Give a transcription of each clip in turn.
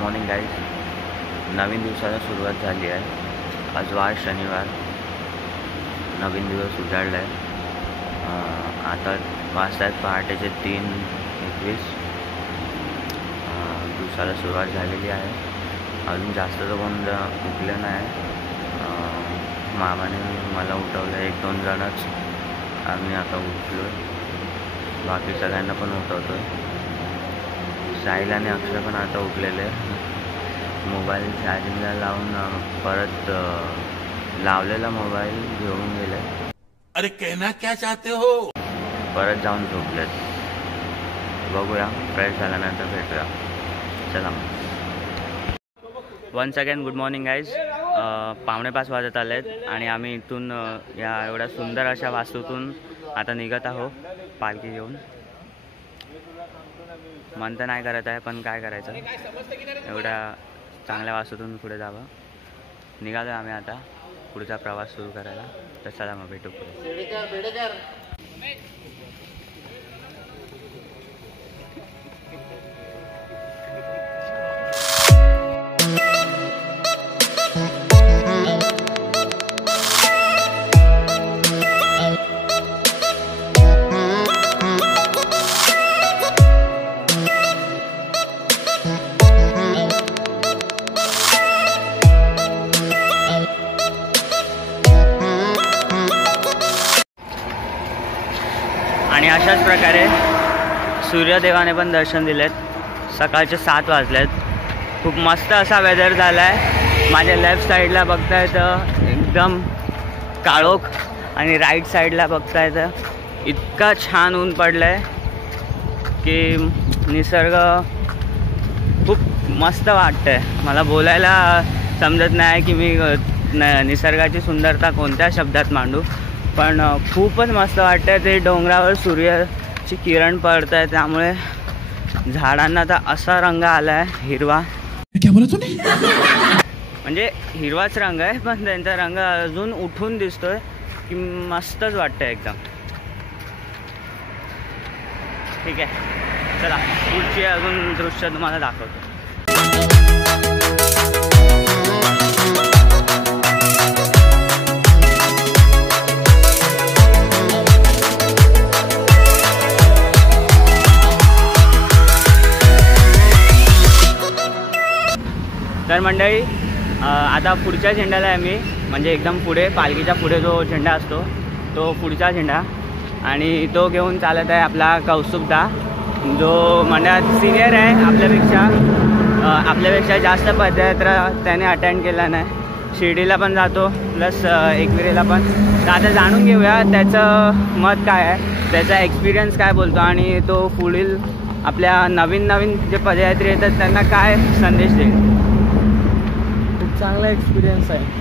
Morning guys. नवीन दिवसाला सुरुवात झाली आहे. आज वार शनिवार, नवीन दिवस उजाडला आहे. आता वाजत आहेत पहाटेचे 3:21. दिवसाला सुरुवात झालेली आहे. अजून जास्त तर कोण उठलं नाही. मामाने मला उठवलं, 1-2 जणच. आम्ही आता उठलो. बाकी सगळ्यांना पण उठवतो आहे. साहिल आणि अक्षय पण आता उठलेले. मोबाईल चार्जिंगला लावून परत लावलेला मोबाईल घेऊन गेले. अरे कहना क्या चाहते हो? परत जाऊन झोपलेत. बघूया, फ्रेश झाल्यानंतर भेटूया. चला. Once again good morning guys. 5:45 वाजत आलेत आणि आम्ही इथून या एवढ्या सुंदर अशा वास्तूतून आता निघत आहोत पालखी घेऊन. मन तर नाही करत आहे, पण काय करायचं, एवढ्या चांगल्या वास्तूतून पुढे जावं. निघालो आम्ही आता पुढचा प्रवास सुरू करायला. तर चला मग भेटू पुढे. आणि अशाच प्रकारे सूर्यदेवाने पण दर्शन दिलेत. सकाळचे 7 वाजलेत. खूप मस्त असा वेदर झाला आहे. माझ्या लेफ्ट साईडला बघताय तर एकदम काळोख आणि राईट साईडला बघताय तर इतका छान ऊन पडलं आहे की निसर्ग खूप मस्त वाटतं आहे. मला बोलायला समजत नाही की मी निसर्गाची सुंदरता कोणत्या शब्दात मांडू, पण खूपच मस्त वाटतं आहे. ते डोंगरावर सूर्याची किरण पडत आहे, त्यामुळे झाडांना तर असा रंग आला आहे हिरवा. क्या बोला तूने? म्हणजे हिरवाच रंग आहे, पण त्यांचा रंग अजून उठून दिसतोय की मस्तच वाटतं एकदम. ठीक आहे, चला पुढची अजून दृश्य तुम्हाला दाखवतो. तर मंडळी, आता पुढच्या झेंड्याला आहे मी, म्हणजे एकदम पुढे पालखीच्या पुढे जो झेंडा असतो तो पुढचा झेंडा. आणि तो घेऊन चालत आहे आपला कौस्तुभदा, जो मंडळात सिनियर आहे. आपल्यापेक्षा जास्त पदयात्रा त्याने अटेंड केला नाही. शिर्डीला पण जातो, प्लस एकविरेला पण. तर आता जाणून घेऊया त्याचं मत काय आहे, त्याचा एक्सपिरियन्स काय बोलतो, आणि तो पुढील आपल्या नवीन जे पदयात्री येतात त्यांना काय संदेश देईल. चांगला एक्सपिरियन्स आहे.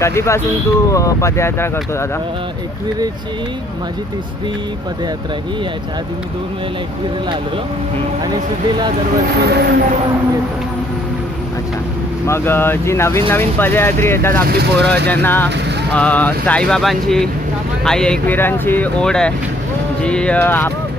कधीपासून तू पदयात्रा करतो दादा? एकविरेची माझी 3री पदयात्रा ही. याच्या आधी मी 2 वेळेला एकविरेला आलो आणि सिद्धीला दरवर्षी येतो. अच्छा, मग जी नवीन पदयात्री येतात आपली पोरं, ज्यांना साईबाबांची आई एकविरांची ओढ आहे, जी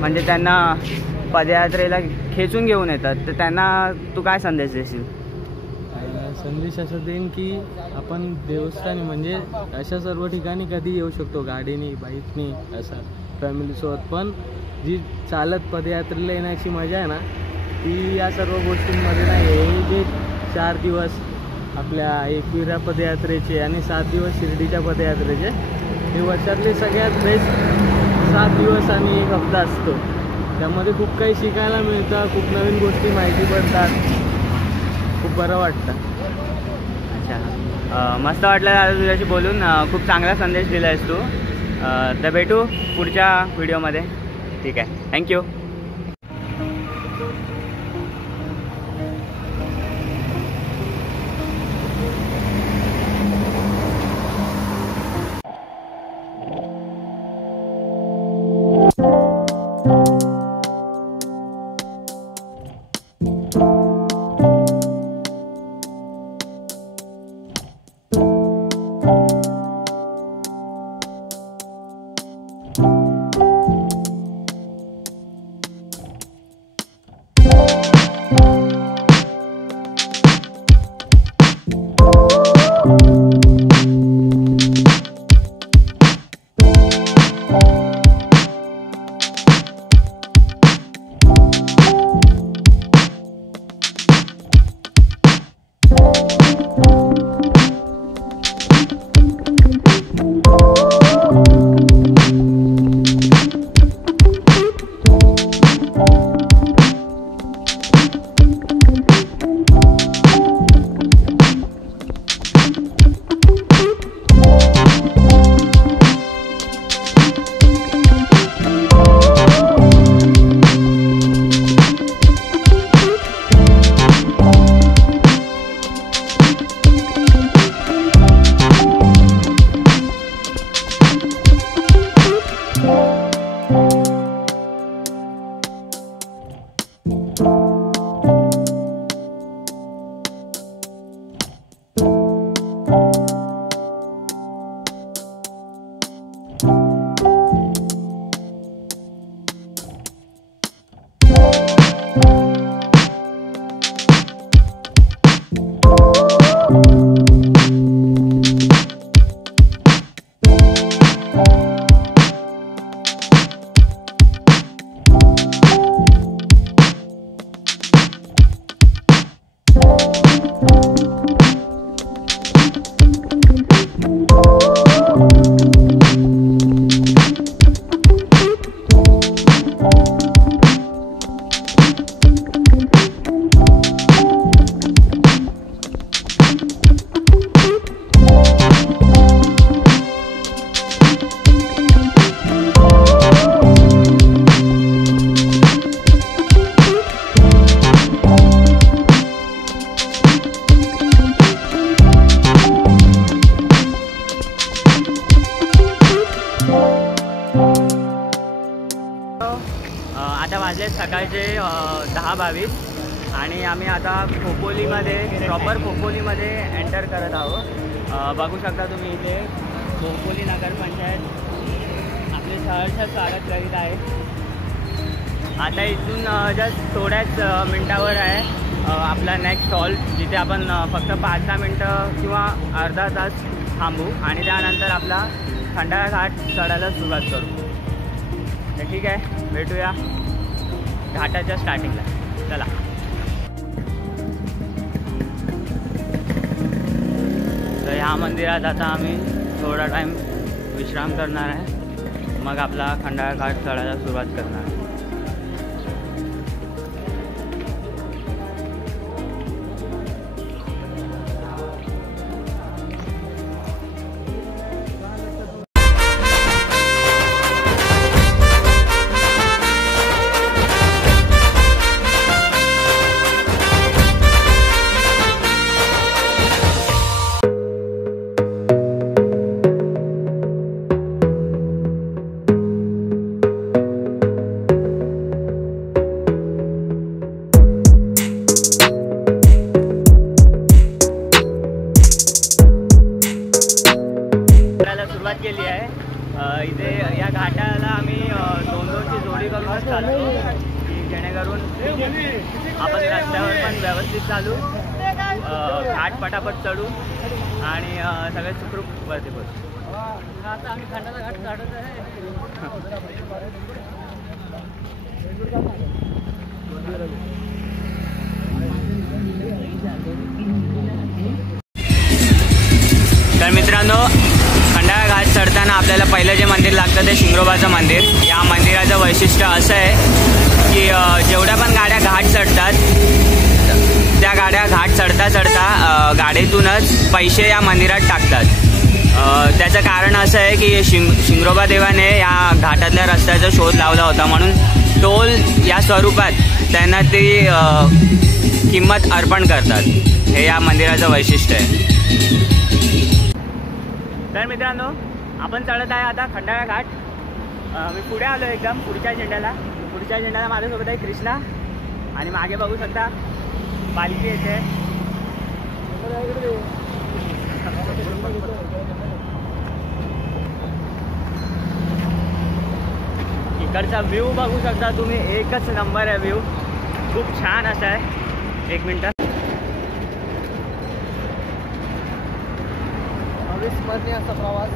म्हणजे त्यांना पदयात्रेला खेचून घेऊन येतात, तर त्यांना तू काय संदेश देशील? संदेश असा देईन की आपण देवस्थानी म्हणजे अशा सर्व ठिकाणी कधी येऊ शकतो, गाडीनी, बाईकनी, असं फॅमिलीसोबत. पण जी चालत पदयात्रेला येण्याची मजा आहे ना, ती या सर्व गोष्टींमध्ये नाही आहे. हे जे 4 दिवस आपल्या एकविरा पदयात्रेचे आणि 7 दिवस शिर्डीच्या पदयात्रेचे, हे वर्षातले सगळ्यात बेस्ट 7 दिवस आणि 1 हप्ता असतो. त्यामध्ये खूप काही शिकायला मिळतं, खूप नवीन गोष्टी माहिती पडतात, खूप बरं वाटतं. अच्छा, मस्त वाटलं दादा तुझ्याशी बोलून. खूप चांगला संदेश दिला आहेस तू. तर भेटू पुढच्या व्हिडिओमध्ये. ठीक आहे, थँक्यू. भाविक. आणि आम्ही आता खोपोलीमध्ये प्रॉपर खोपोलीमध्ये एंटर करत आहोत. बघू शकता तुम्ही इथे खोपोली नगरपंचायत आपले सहर्ष स्वागत करीत आहे. आता इथून जस्ट थोड्याच मिनटावर आहे आपला नेक्स्ट हॉल, जिथे आपण फक्त 5-10 मिनटं किंवा अर्धा तास थांबू आणि त्यानंतर आपला खंडाळा घाट चढायला सुरुवात करू. तर ठीक आहे, भेटूया घाटाच्या स्टार्टिंगला. चला. तर ह्या मंदिरात आता आम्ही थोडा टाईम विश्राम करणार आहे, मग आपला खंडाळा घाट चढायला सुरुवात करणार आहे. केली आहे इथे या घाटाला आम्ही 2-2ची जोडी करूनच चालतो, की जेणेकरून आपण रस्त्यावर पण व्यवस्थित चालू, घाट पटापट चढू आणि सगळे सुखरूप वरती पोहोचू. आता आम्ही खंडाळा घाट चढत आहे. तर मित्रांनो, खंडाळा घाट चढताना आपल्याला पहिलं जे मंदिर लागतं ते शिंगरोबाचं मंदिर. या मंदिराचं वैशिष्ट्य असं आहे की जेवढ्या पण गाड्या घाट चढतात त्या गाड्या घाट चढता चढता गाडीतूनच पैसे या मंदिरात टाकतात. त्याचं कारण असं आहे की शिंगरोबा देवाने या घाटातल्या रस्त्याचा शोध लावला होता, म्हणून टोल या स्वरूपात त्यांना ती किंमत अर्पण करतात. हे या मंदिराचं वैशिष्ट्य आहे. तर मित्रांनो, आपण चढत आहे आता खंडाळा घाट. मी पुढे आलो एकदम पुढच्या झेंड्याला. पुढच्या झेंड्याला माझ्यासोबत आहे कृष्णा आणि मागे बघू शकता पालखी येते. इकडचा व्ह्यू बघू शकता तुम्ही, एकच नंबर आहे व्ह्यू, खूप छान असा आहे. 1 मिनटं. अविस्मरणीय असा प्रवास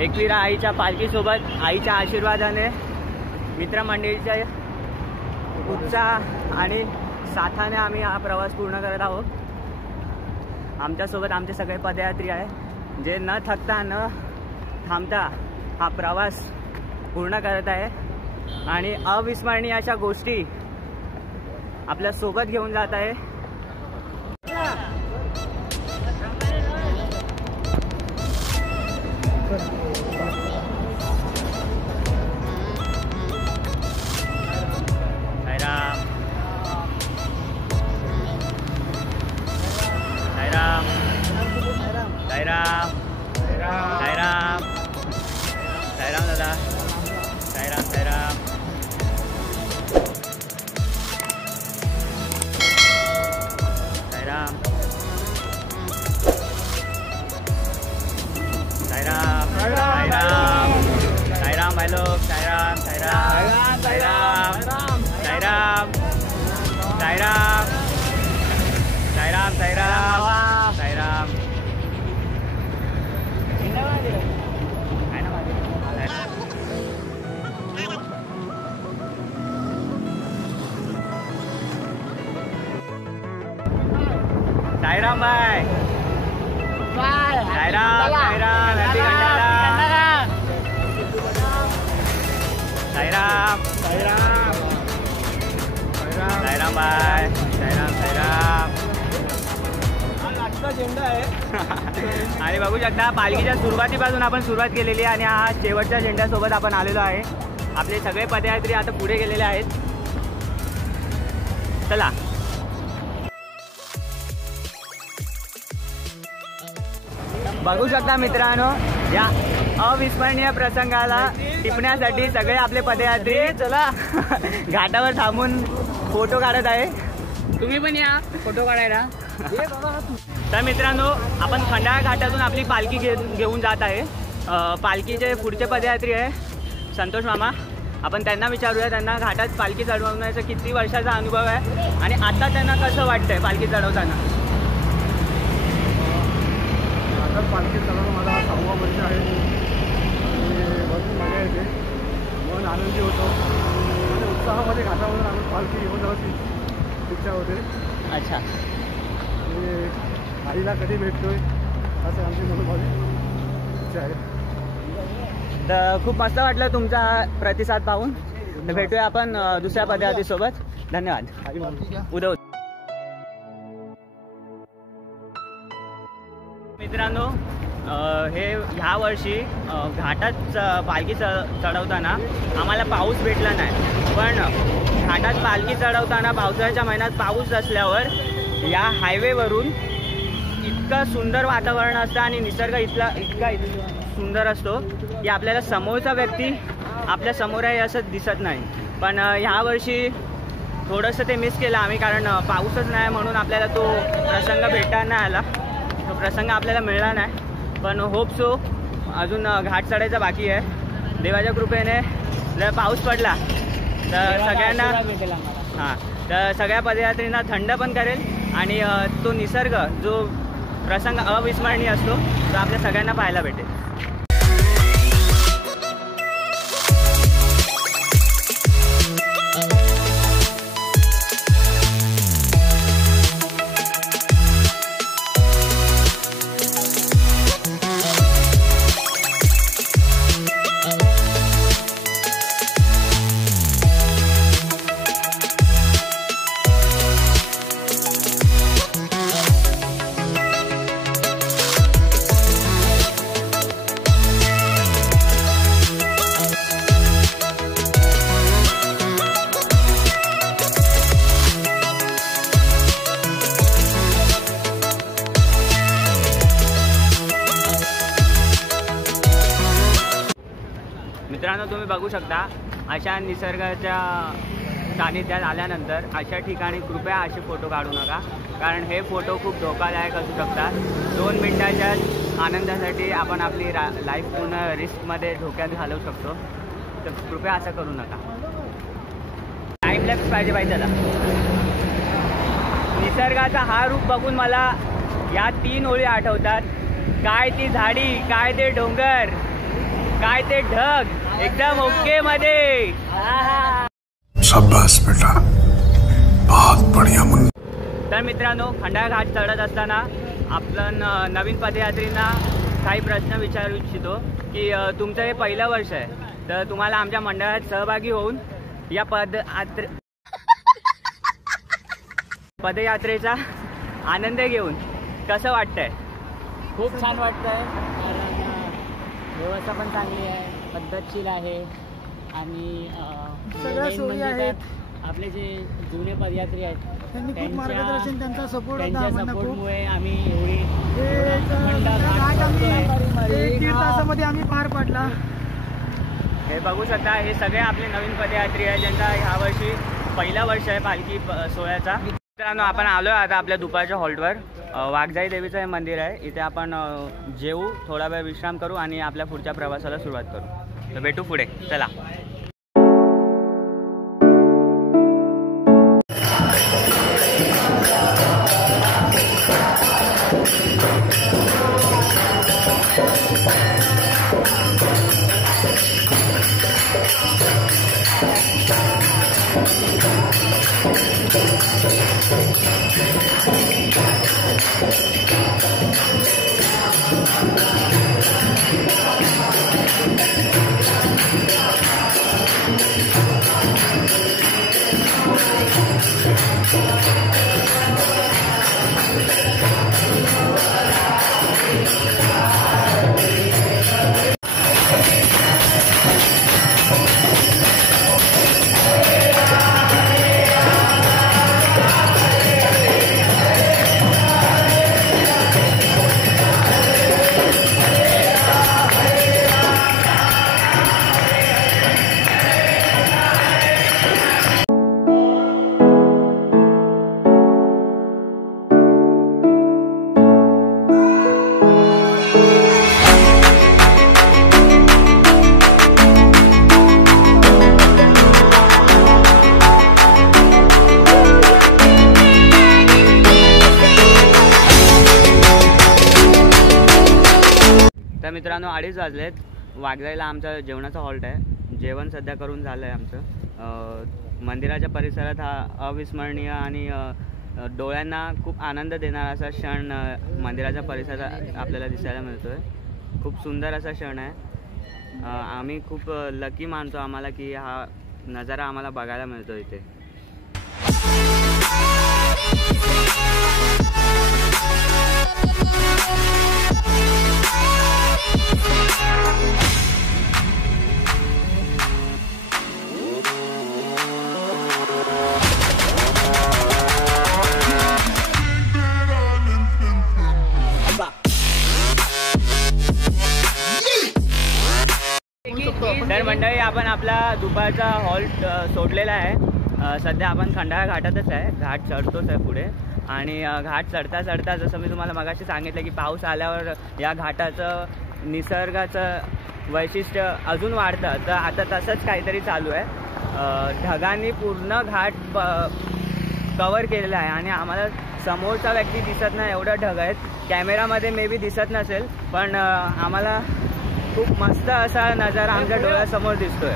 एकविरा आईच्या पालखीसोबत, आईच्या आशीर्वादाने, मित्रमंडळीच्या उत्साह आणि साथाने आम्ही हा प्रवास पूर्ण करत आहोत. आमच्यासोबत आमचे सगळे पदयात्री आहे, जे न थकता न थांबता हा प्रवास पूर्ण करत आहे आणि अविस्मरणीय अशा गोष्टी आपल्या सोबत घेऊन जात आहे. साईराम दादा, साईराम साईराम. साईराम साईराम साईराम साईराम भाई लोग. साईराम साईराम साईराम साईराम साईराम साईराम साईराम साईराम. साईराम भाई, साईराम साईराम, हॅपी खंडाळा. साईराम साईराम साईराम भाई, साईराम साईराम. झेंडा आहे आणि बघू शकता पालखीच्या सुरुवातीपासून आपण सुरुवात केलेली आहे आणि हा शेवटच्या झेंड्यासोबत आपण आलेलो आहे. आपले सगळे पदयात्री आता पुढे गेलेले आहेत. चला. बघू शकता मित्रांनो, या अविस्मरणीय प्रसंगाला टिपण्यासाठी सगळे आपले पदयात्री चला घाटावर थांबून फोटो काढत आहे. तुम्ही पण या फोटो काढायला. तर मित्रांनो, आपण खंडाळा घाटातून आपली पालखी घेऊन जात आहे. पालखीचे पुढचे पदयात्री आहे संतोष मामा. आपण त्यांना विचारूया, त्यांना घाटात पालखी चढवण्याचा किती वर्षाचा अनुभव आहे आणि आता त्यांना कसं वाटतंय पालखी चढवताना. घाटात पालखी चढवणं माझा हा 6वा वर्ष आहे आणि भरपूर मजा येते, मन आनंदी होतो आणि उत्साहामध्ये घाटामधून आम्ही पालखी घेऊन जायची इच्छा होते. अच्छा. आणि आईला कधी भेटतोय असं आमची मनोभावी इच्छा आहे. तर खूप मस्त वाटलं तुमचा प्रतिसाद पाहून. तर भेटूया आपण दुसऱ्या पदयात्रीसोबत. धन्यवाद. उद्या मित्रांनो, ह्या वर्षी घाटात पालखी चढवताना आम्हाला पाऊस भेटला नाही, पण घाटात पालखी चढवताना पावसाळ्याच्या महिन्यात पाऊस असल्यावर या हायवेवरून इतकं सुंदर वातावरण असतं आणि निसर्ग इतका सुंदर असतो की आपल्याला समोरचा व्यक्ती आपल्या समोर आहे असं दिसत नाही. पण ह्या वर्षी थोडंसं ते मिस केलं आम्ही, कारण पाऊसच नाही म्हणून आपल्याला तो प्रसंग भेटता नाही आला. तो प्रसंग आपल्याला मिळाला नाही. पण होप सो अजून घाट चढायचा बाकी आहे. देवाच्या कृपेने जर पाऊस पडला तर सगळ्यांना तर सगळ्या पदयात्रींना थंड पण करेल आणि तो निसर्ग जो प्रसंग अविस्मरणीय असतो तो आपल्या सगळ्यांना पाहायला भेटेल. मित्रांनो, तुम्ही बघू शकता अशा निसर्गाच्या सानिध्यात आल्यानंतर अशा ठिकाणी कृपया असे फोटो काढू नका, कारण हे फोटो खूप धोकादायक असू शकतात. 2 मिनिटाच्या आनंदासाठी आपण आपली लाईफ पूर्ण रिस्कमध्ये धोक्यात घालवू शकतो. तर कृपया असं करू नका. टाईम लॅप्स पाहिजे त्याला. निसर्गाचा हा रूप बघून मला या 3 ओळी आठवतात. काय ती झाडी, काय ते डोंगर, काय ते ढग, एकदम ओके मध्ये. शाबाश बेटा, बहुत बढ़िया. तर मित्रांनो, खंडाळा घाट चढत असताना आपण नवीन पदयात्रींना काही प्रश्न विचारू इच्छितो की तुमचं हे पहिलं वर्ष आहे, तर तुम्हाला आमच्या मंडळात सहभागी होऊन या पदयात्रेचा आनंद घेऊन कसं वाटतंय? खूप छान वाटतंय, कारण व्यवस्था पण चांगली आहे, पद्धतशीर आहे आणि सगळ्या सोयी आहेत. आपले जे जुने पदयात्री आहेत त्यांनी खूप मार्गदर्शन, त्यांचा सपोर्ट होता त्यांच्या आम्हाला खूप. सपोर्टमुळे आम्ही एवढी घाट आम्ही 1-1.5 तासामध्ये आम्ही पार पाडला. हे बघू शकता, हे सगळे आपले नवीन पदयात्री आहे ज्यांचा ह्या वर्षी पहिला वर्ष आहे पालखी सोहळ्याचा. मित्रांनो, आपण आलो आहे आता आपल्या दुपारच्या हॉल्टवर. वाघजाई देवीचं हे मंदिर आहे. इथे आपण जेवू, थोडा वेळ विश्राम करू आणि आपल्या पुढच्या प्रवासाला सुरुवात करू. तर भेटू पुढे, चला. आता मित्रांनो 2:30 वाजलेत. वाघजाईला आमचा जेवणाचा हॉल्ट आहे. जेवण सध्या करून झालं आहे आमचं. मंदिराच्या परिसरात हा अविस्मरणीय आणि डोळ्यांना खूप आनंद देणारा असा क्षण मंदिराच्या परिसरात आपल्याला दिसायला मिळतो आहे. खूप सुंदर असा क्षण आहे. आम्ही खूप लकी मानतो आम्हाला की हा नजारा आम्हाला बघायला मिळतो इथे. तर मंडळी आपण आपला दुपारचा हॉल्ट सोडलेला आहे. सध्या आपण खंडाळा घाटातच आहे. घाट चढतोच आहे पुढे. आणि घाट चढता चढता जसं मी तुम्हाला मगाशी सांगितलं की पाऊस आल्यावर या घाटाचं निसर्गाचं वैशिष्ट्य अजून वाढतं. तर आता तसंच काहीतरी चालू आहे. ढगांनी पूर्ण घाट कवर केलेला आहे आणि आम्हाला समोरचा व्यक्ती दिसत नाही एवढं ढग आहेत. कॅमेरामध्ये मे बी दिसत नसेल पण आम्हाला खूप मस्त असा नजारा आमच्या डोळ्यासमोर दिसतोय.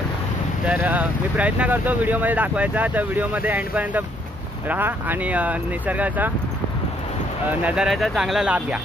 तर मी प्रयत्न करतो व्हिडिओमध्ये दाखवायचा. तर व्हिडिओमध्ये एंडपर्यंत राहा आणि निसर्गाचा नजाऱ्याचा चांगला लाभ घ्या.